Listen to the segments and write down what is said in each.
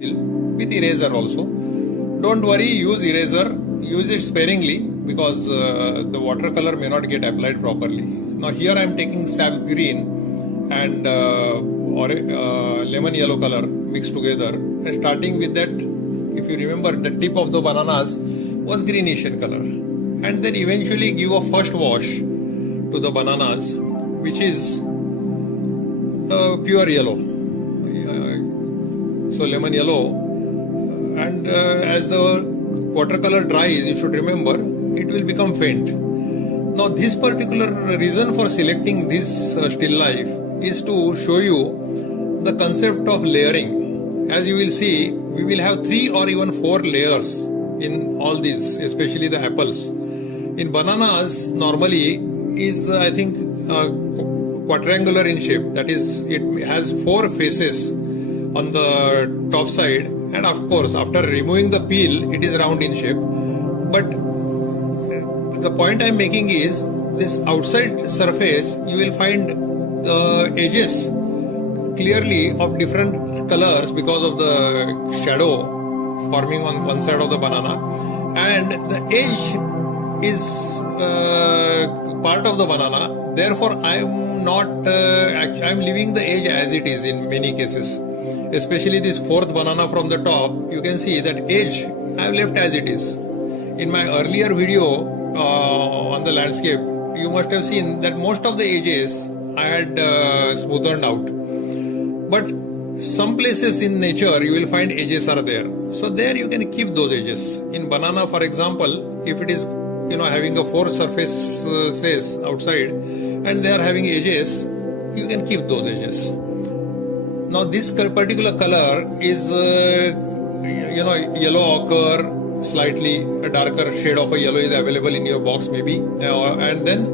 with eraser also. Don't worry, use eraser, use it sparingly because the watercolor may not get applied properly. Now here I am taking sap green and lemon yellow color mixed together, and starting with that, if you remember, the tip of the bananas was greenish in color, and then eventually give a first wash to the bananas, which is pure yellow, so lemon yellow, and as the watercolor dries, you should remember, it will become faint. Now this particular reason for selecting this still life is to show you the concept of layering. As you will see, we will have 3 or even 4 layers in all these, especially the apples. In bananas, normally is I think quadrangular in shape, that is, it has 4 faces on the top side, and of course after removing the peel it is round in shape. But the point I am making is, this outside surface you will find the edges clearly of different colors because of the shadow forming on one side of the banana, and the edge is part of the banana. Therefore I am not I am leaving the edge as it is in many cases. Especially this 4th banana from the top, you can see that edge I have left as it is. In my earlier video on the landscape, you must have seen that most of the edges I had smoothed out. But some places in nature you will find edges are there. So there you can keep those edges. In banana, for example, if it is having a 4 surfaces outside and they are having edges, you can keep those edges. Now this particular color is yellow ochre, slightly a darker shade of a yellow is available in your box maybe, and then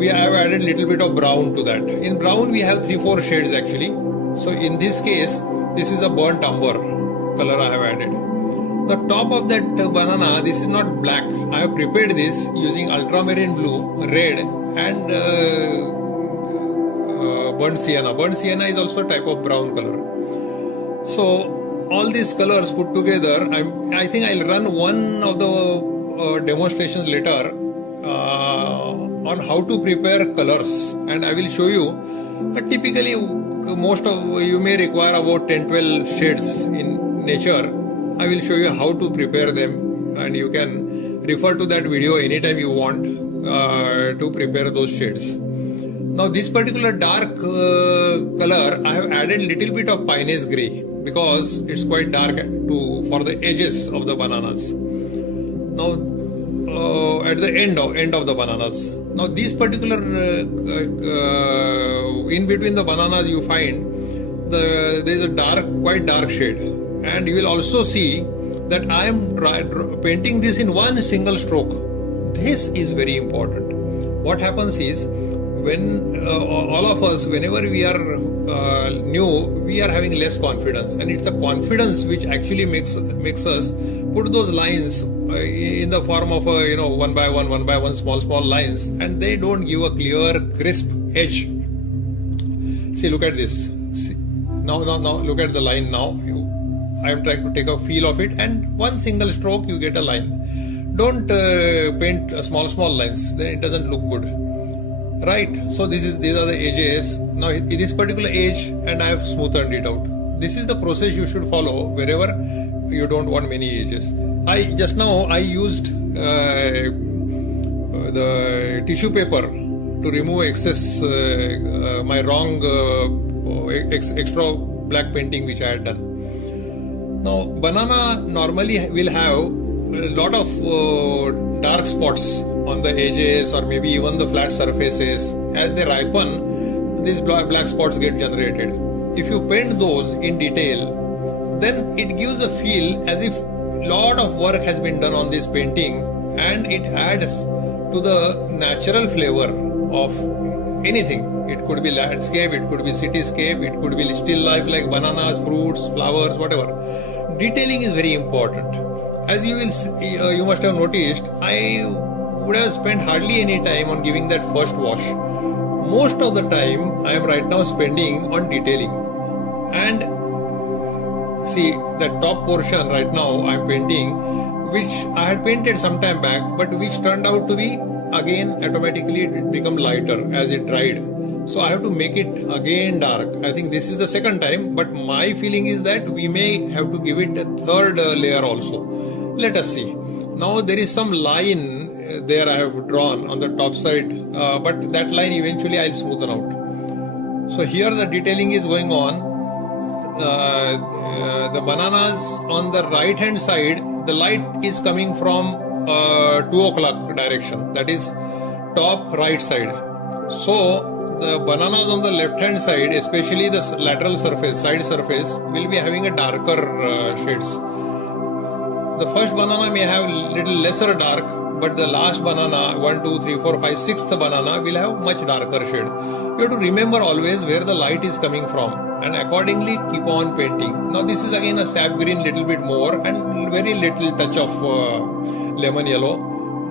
we have added little bit of brown to that. In brown we have 3-4 shades actually. So in this case, this is a burnt umber color I have added. The top of that banana, this is not black. I have prepared this using ultramarine blue, red, and burnt sienna. Burnt sienna is also a type of brown color. So all these colors put together, I think I'll run one of the demonstrations later on how to prepare colors, and I will show you. Typically, most of you may require about 10-12 shades in nature. I will show you how to prepare them, and you can refer to that video anytime you want to prepare those shades. Now this particular dark color, I have added little bit of Paynes grey because it's quite dark for the edges of the bananas. Now at the end of the bananas. Now this particular in between the bananas you find there is a quite dark shade, and you will also see that I am painting this in one single stroke. This is very important. What happens is, when all of us, whenever we are new, we are having less confidence, and it's the confidence which actually makes us put those lines in the form of one by one small lines, and they don't give a clear crisp edge. See, look at this. See, now look at the line. Now I am trying to take a feel of it, and one single stroke you get a line. Don't paint small lines, then it doesn't look good. Right, so these are the edges. Now this particular edge, and I have smoothed it out. This is the process you should follow wherever you don't want many edges. Just now I used the tissue paper to remove excess my wrong extra black painting which I had done. Now banana normally will have a lot of dark spots on the edges, or maybe even the flat surfaces. As they ripen, these black spots get generated. If you paint those in detail, then it gives a feel as if lot of work has been done on this painting, and it adds to the natural flavor of anything. It could be landscape, it could be cityscape, it could be still life like bananas, fruits, flowers, whatever. Detailing is very important. As you must have noticed, I would have spent hardly any time on giving that first wash. Most of the time I am right now spending on detailing, and see that top portion right now I'm painting, which I had painted some time back, but which turned out to be again automatically become lighter as it dried. So I have to make it again dark. I think this is the second time, but my feeling is that we may have to give it a third layer also. Let us see. Now there is some line there I have drawn on the top side, but that line eventually I'll smoothen out. So here the detailing is going on. The bananas on the right hand side, the light is coming from 2 o'clock direction, that is top right side. So the bananas on the left hand side, especially the lateral surface, side surface, will be having a darker shades. The first banana may have little lesser dark, but the last banana, 1, 2, 3, 4, 5, 6th banana will have much darker shade. You have to remember always where the light is coming from and accordingly keep on painting. Now this is again a sap green, little bit more and very little touch of lemon yellow.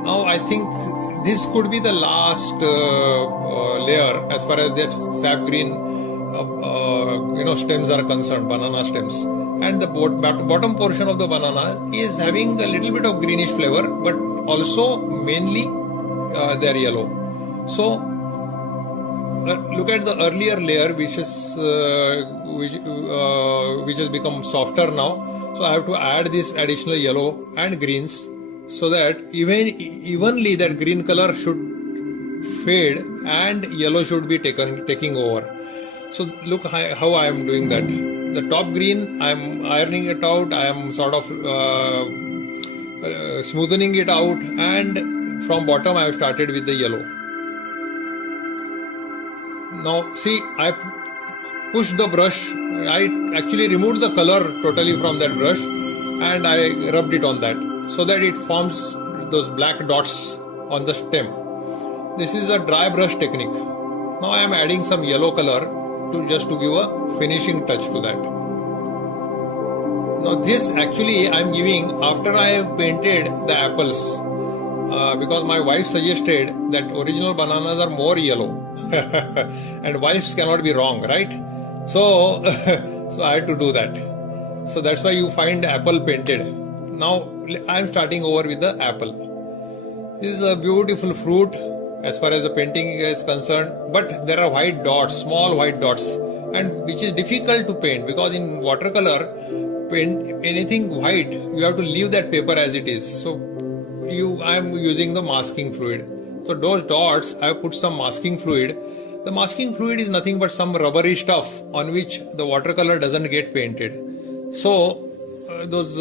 Now I think this could be the last layer as far as that sap green stems are concerned, banana stems. And the bottom portion of the banana is having a little bit of greenish flavor, but also mainly they are yellow. So look at the earlier layer, which has become softer now. So I have to add this additional yellow and greens so that evenly that green color should fade and yellow should be taking over. So look how I am doing that. The top green, I am ironing it out, I am sort of smoothening it out, and from bottom I have started with the yellow. Now see, I pushed the brush, I actually removed the color totally from that brush and I rubbed it on that so that it forms those black dots on the stem. This is a dry brush technique. Now I am adding some yellow color just to give a finishing touch to that. Now this actually I am giving after I have painted the apples because my wife suggested that original bananas are more yellow and wives cannot be wrong, right? So so I had to do that. So that's why you find apple painted. Now I am starting over with the apple. This is a beautiful fruit as far as the painting is concerned, but there are white dots, small white dots, and which is difficult to paint because in watercolor, paint anything white, you have to leave that paper as it is. So I am using the masking fluid. So those dots, I have put some masking fluid. The masking fluid is nothing but some rubbery stuff on which the watercolor doesn't get painted. So those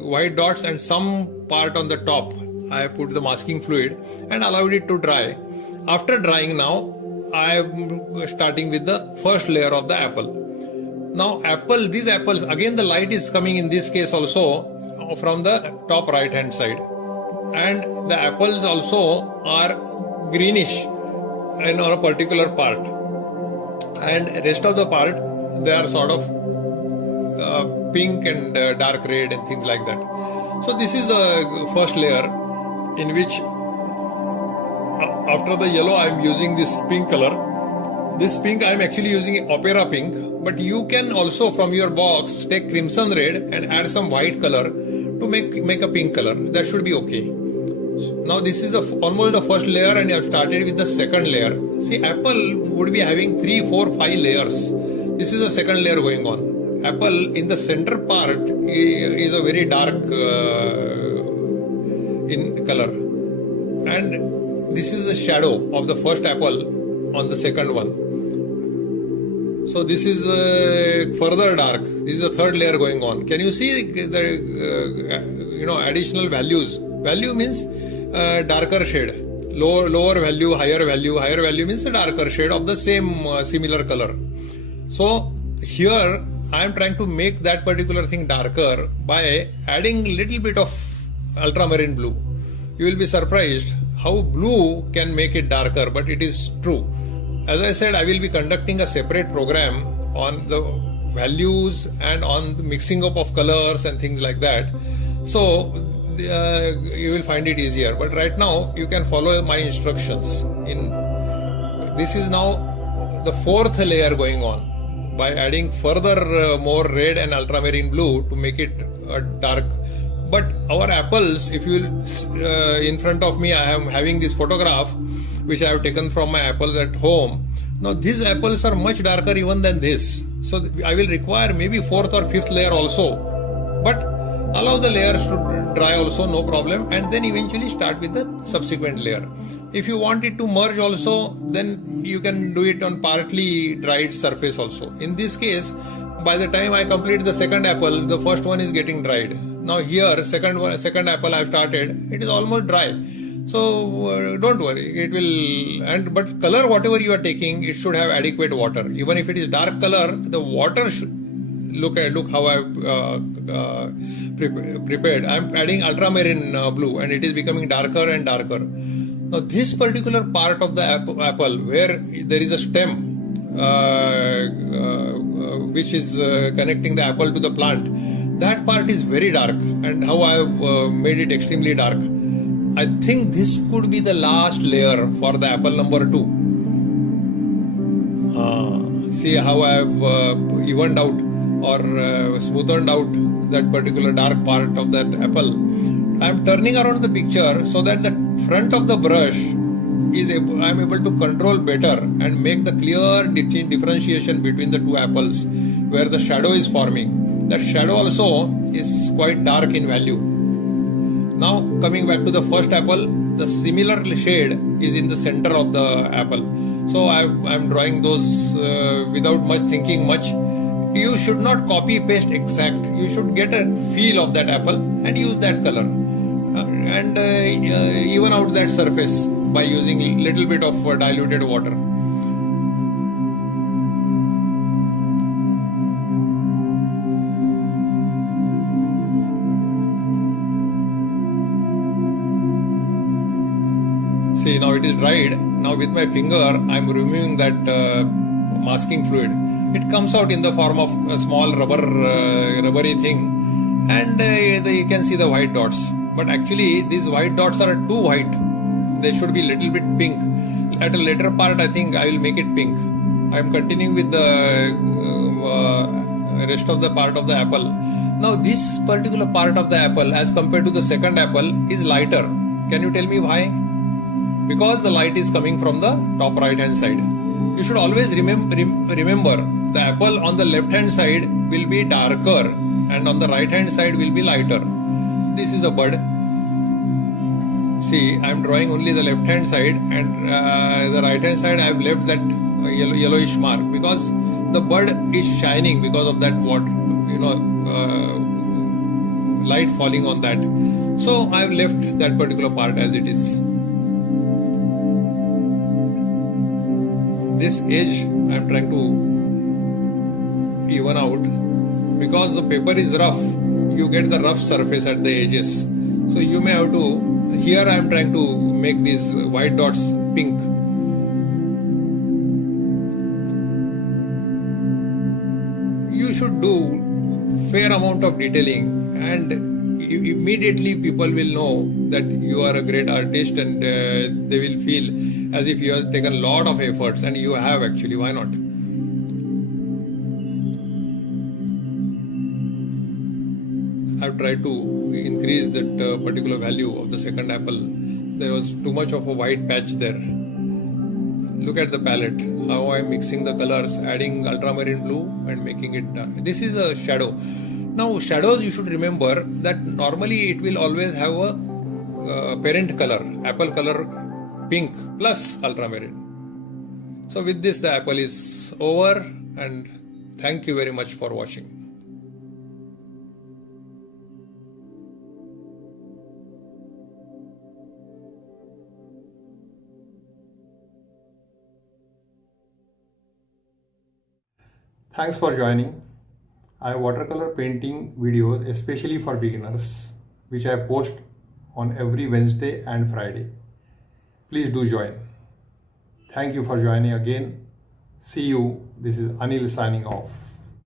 white dots and some part on the top, I put the masking fluid and allowed it to dry. After drying now, I am starting with the first layer of the apple. Now these apples, again the light is coming in this case also from the top right hand side. And the apples also are greenish in a particular part. And rest of the part, they are sort of pink and dark red and things like that. So this is the first layer, in which after the yellow I am using this pink color. This pink I am actually using opera pink, but you can also from your box take crimson red and add some white color to make a pink color. That should be okay. Now this is almost the first layer and I have started with the second layer. See, apple would be having 3, 4, 5 layers. This is the second layer going on. Apple in the center part is a very dark in color, and this is the shadow of the first apple on the second one. So this is further dark. This is the third layer going on. Can you see the additional values? Value means darker shade. Lower value, higher value. Higher value means a darker shade of the same similar color. So here I am trying to make that particular thing darker by adding little bit of ultramarine blue. You will be surprised how blue can make it darker, but it is true. As I said, I will be conducting a separate program on the values and on the mixing up of colors and things like that. So you will find it easier. But right now you can follow my instructions. This is now the fourth layer going on. by adding further more red and ultramarine blue to make it dark. But our apples, if you in front of me, I am having this photograph which I have taken from my apples at home. Now these apples are much darker even than this. So I will require maybe fourth or fifth layer also. But allow the layers to dry also, no problem, and then eventually start with the subsequent layer. If you want it to merge also, then you can do it on partly dried surface also. In this case, by the time I complete the second apple, the first one is getting dried. Now here, second apple I have started, it is almost dry. So don't worry, it will. But color whatever you are taking, it should have adequate water. Even if it is dark color, the water should. Look how I've prepared. I'm adding ultramarine blue, and it is becoming darker and darker. Now this particular part of the apple where there is a stem which is connecting the apple to the plant, that part is very dark, and how I have made it extremely dark. I think this could be the last layer for the apple number 2. See how I have evened out or smoothened out that particular dark part of that apple. I am turning around the picture so that the front of the brush I am able to control better and make the clear differentiation between the two apples where the shadow is forming. That shadow also is quite dark in value. Now coming back to the first apple, the similar shade is in the center of the apple. So I am drawing those without much thinking much. You should not copy paste exact. You should get a feel of that apple and use that color and even out that surface by using little bit of diluted water. See, now it is dried. Now with my finger I am removing that masking fluid. It comes out in the form of a small rubbery thing, and you can see the white dots. But actually these white dots are too white. They should be little bit pink. At a later part I think I will make it pink. I am continuing with the rest of the part of the apple. Now this particular part of the apple as compared to the second apple is lighter. Can you tell me why? Because the light is coming from the top right hand side. You should always remember the apple on the left hand side will be darker and on the right hand side will be lighter. This is a bud. See, I am drawing only the left hand side, and the right hand side I have left that yellowish mark because the bud is shining because of that light falling on that. So I have left that particular part as it is. This edge I am trying to even out because the paper is rough. You get the rough surface at the edges. So you may have to, here I am trying to make these white dots pink. You should do fair amount of detailing and immediately people will know that you are a great artist, and they will feel as if you have taken a lot of efforts, and you have actually. Why not? I've tried to increase that particular value of the second apple. There was too much of a white patch there. Look at the palette, how I'm mixing the colors, adding ultramarine blue and making it dark. This is a shadow. Now shadows, you should remember that normally it will always have a parent color, apple color pink plus ultramarine. So with this the apple is over, and thank you very much for watching. Thanks for joining. I have watercolor painting videos especially for beginners, which I post on every Wednesday and Friday. Please do join. Thank you for joining again. See you. This is Anil signing off.